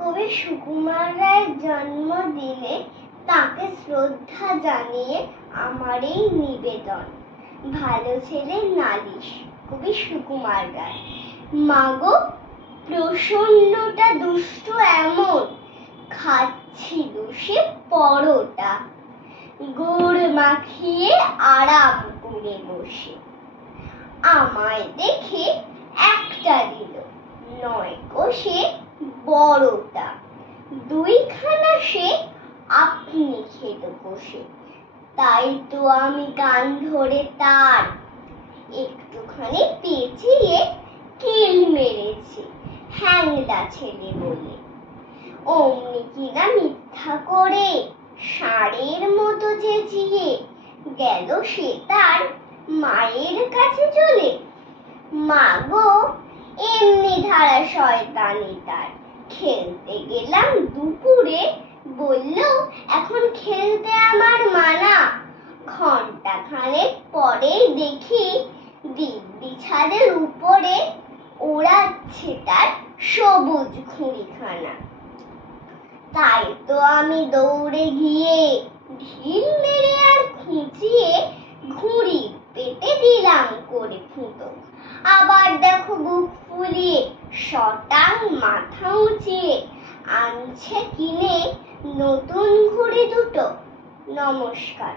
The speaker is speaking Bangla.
কবি সুকুমার রায়ের জন্মদিনে তাকে শ্রদ্ধা জানিয়ে আমার এই নিবেদন। ভালো ছেলে নালিশ, কবি সুকুমার রায়। মাগো প্রসন্নটা দুষ্ট এমন, খাচ্ছিল সে পরোটা, গুড় মাখিয়ে আরাম করে বসে। আমায় দেখে একটা দিল, নয় গো সে বড়টা, দুইখানা সে আপনি খেত বসে। তাই তো আমি কান ধরে তার একটুখানি পেঁচিয়ে কিল মেরেছি, হ্যাংলা ছেলে বলে। অমনি কিনা মিথ্যা করে ষাঁড়ের মতো চেঁচিয়ে গেল সে তার মায়ের কাছে চলে। মা গো এমনি ধারা শয়তানি তার, খেলতে গেলাম দুপুরে, বলল এখন খেলতে আমার মানা। ঘন্টা খানেক পরে দেখি দিব্যি ছাদের উপরে ওড়াচ্ছে তার সবুজ ঘুড়িখানা। তাই তো আমি দৌড়ে গিয়ে ঢিল মেরে আর খুঁচিয়ে ঘুড়ি পেটে দিলাম করে ফুটো। আবার দেখো বুক ফুলিয়ে শটাং মাথা উঁচিয়ে আনছে কিনে নতুন ঘুড়ি দুটো। নমস্কার।